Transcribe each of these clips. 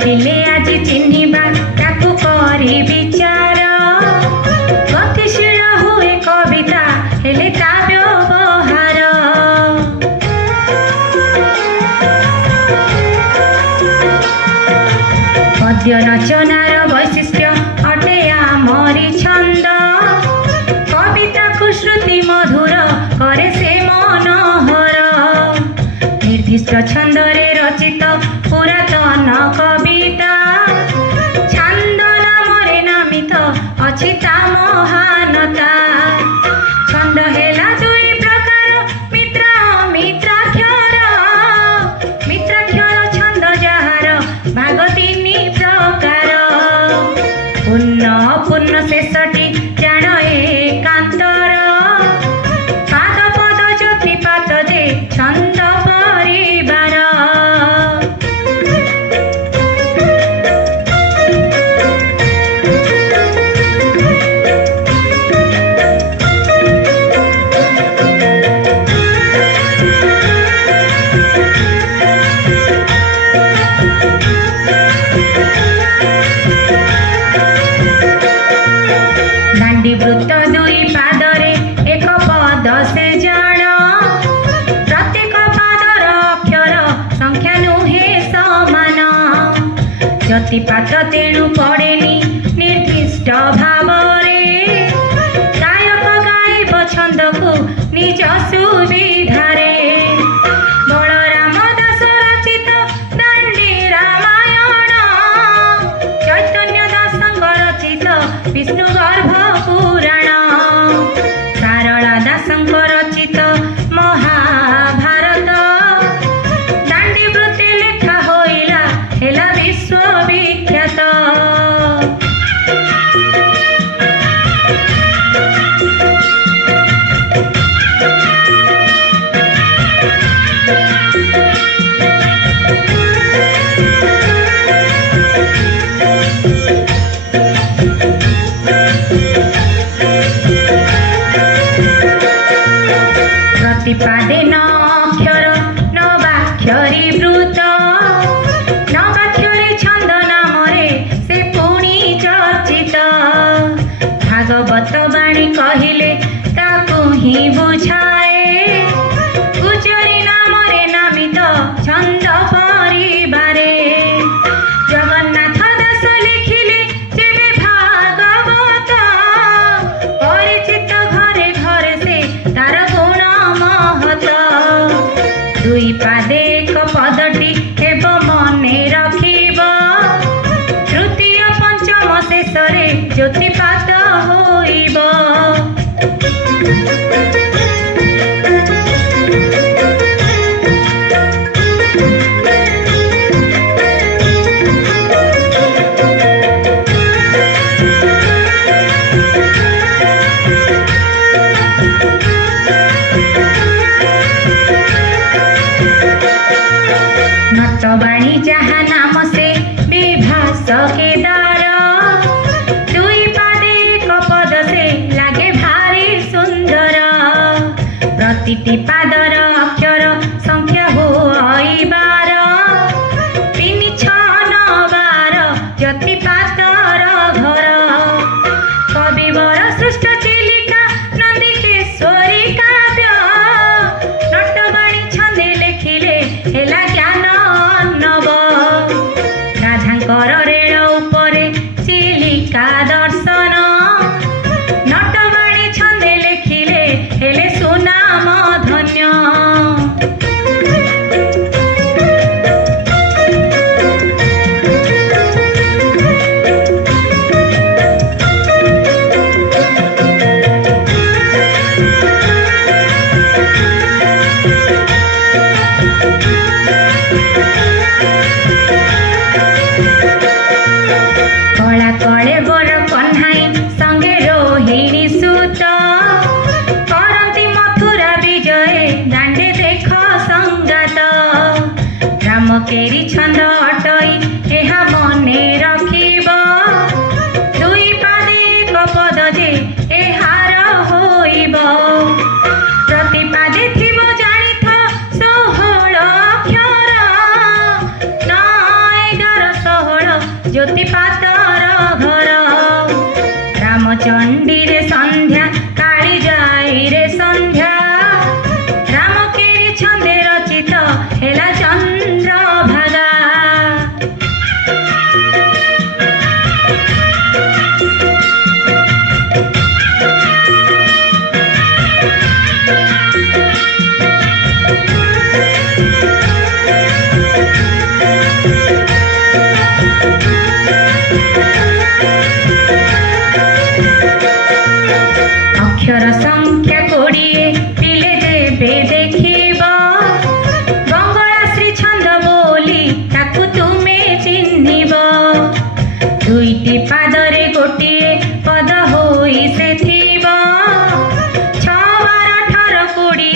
पिले आज चिन्हिबा ताकू करी विचार गतिशील हुए कविता हेले ता व्यवहार पद्य रचनार वैशिष्ट्य अटे आमरी छंद कविता को श्रुति मधुर करे से मनोहर निर्दिष्ट छंदरे रचित पुरातन कविता छंद नामरे नामित अछि ता महानता छंद हेला दुई प्रकार मित्र मित्राक्षर छंद जहार भाग तीन प्रकार पूर्ण अपूर्ण शेषटी जान एकांतर पाद पद ज्योति पात जे छंद परिवार वृत्त दुई पादरे एक पद से जान प्रत्येक पादर अक्षर संख्या नुहे समान ज्योतिपात तेणु पड़ेनी निर्दिष्ट भावरे गायक गायब छंद को निज सुविधारे बलराम दास रचित दांडी रामायण चैतन्य दास रचित विष्णु गर्भ पुराण सारला दासंक रचित महाभारत दांडी वृत्ति लेखा होइला हेला विश्वविख्यात प्रतिपादे न अक्षर नवाक्षरी वृत्त नवाक्षरी छंद नामरे से पुणी चर्चित भागवत वाणी कहिले ताकू ही बुझाए गुजरी नामरे नामित छंद परिवारे जगन्नाथ दास लिखिले जेबे भागवत परिचित घरे घरे से तार दुई पादे एक पदटी हेब मने रखिब तृतीय पंचम शेषरे ज्योतिपात होइब नटवाणी जहाँ नाम से विभास केदार दुई पादे एक पद से लागे भारी सुंदर प्रतिटी पादर अक्षर संख्या होइबार 3 6 9 12 ज्योतिपातर घर कविवर सृष्ट चिलिका नंदिकेश्वरी काव्य नटवाणी छंदे लेखिले हेला ज्ञान रेल उपरे चिलिका दर्शन नटवाणी छंदे लेखिले हेले सुनाम धन्य।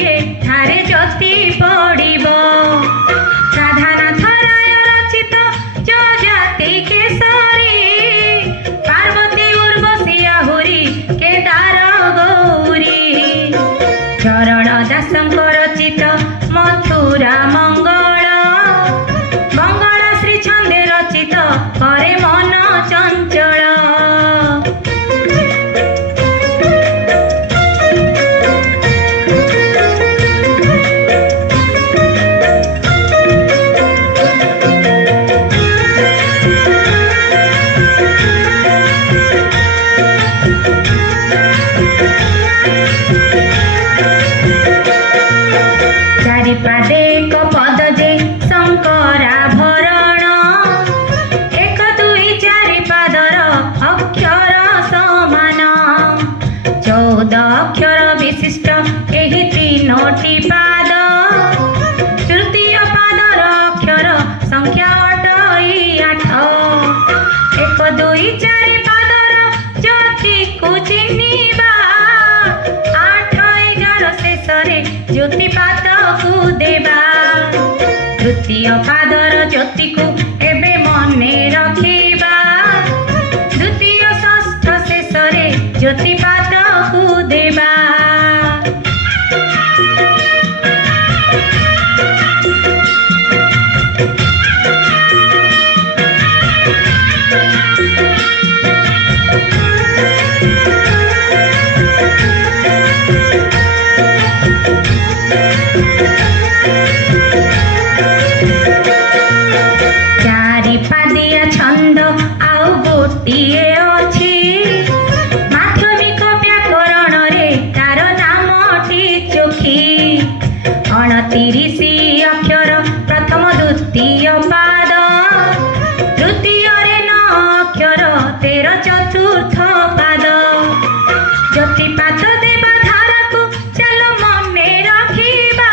ଠାରେ ଜ୍ୟୋତି ପଡ଼ିବ। ରାଧାନାଥ ରାୟ ରଚିତ ଯଜାତି କେଶରୀ, ପାର୍ବତୀ ଉର୍ବଶୀ ଆହୁରି କେଦାର ଗୌରୀ। ଚରଣ ଦାସଙ୍କ ରଚିତ ମଥୁରା ମଙ୍ଗଳ, ମଙ୍ଗଳ ଶ୍ରୀ ଛନ୍ଦେ ରଚିତ କରେ ମନ ଚଞ୍ଚଳ। ଚାରିପାଦେ ଏକ ପଦ ଯେ ଶଙ୍କରାଭରଣ, ଏକ ଦୁଇ ଚାରି ପାଦର ଅକ୍ଷର ସମାନ। 14 ଅକ୍ଷର ବିଶିଷ୍ଟ ଏହି ତିନୋଟି ପାଦ, ତୃତୀୟ ପାଦର ଅକ୍ଷର ସଂଖ୍ୟା ଅଟଇ 8। 1 2 4 ପାଦର ଜ୍ୟୋତିକୁ ଚିହ୍ନିବା, 8 11 ଶେଷରେ ଜ୍ୟୋତିପାତକୁ ଦେବା। ତୃତୀୟ ପାଦର ଜ୍ୟୋତିକୁ ଏବେ ମନେ ରଖିବା, ଦ୍ୱିତୀୟ ଷଷ୍ଠ ଶେଷରେ ଜ୍ୟୋତିପାତକୁ ଦେବା। ଚାରିପାଦିଆ ଛନ୍ଦ ଆଉ ଗୋଟିଏ ଅଛି, ମାଧ୍ୟମିକ ବ୍ୟାକରଣରେ ତାର ନାମଟି ଚୋଖୀ। 29 ଅକ୍ଷର ପ୍ରଥମ ଦ୍ୱିତୀୟ ପାଦ, ତୃତୀୟରେ 9 ଅକ୍ଷର 13 ଚତୁର୍ଥ ପାଦ। ଜ୍ୟୋତିପାତ ଦେବା ଧାରାକୁ ଚାଲ ମନେ ରଖିବା,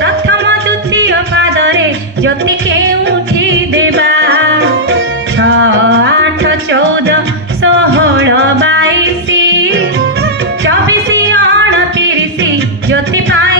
ପ୍ରଥମ ଦ୍ୱିତୀୟ ପାଦରେ ଜ୍ୟୋତି କେଉଁଠି ଦେବା। 6 8 14 16 22 24 29 ଜ୍ୟୋତି ପାଇ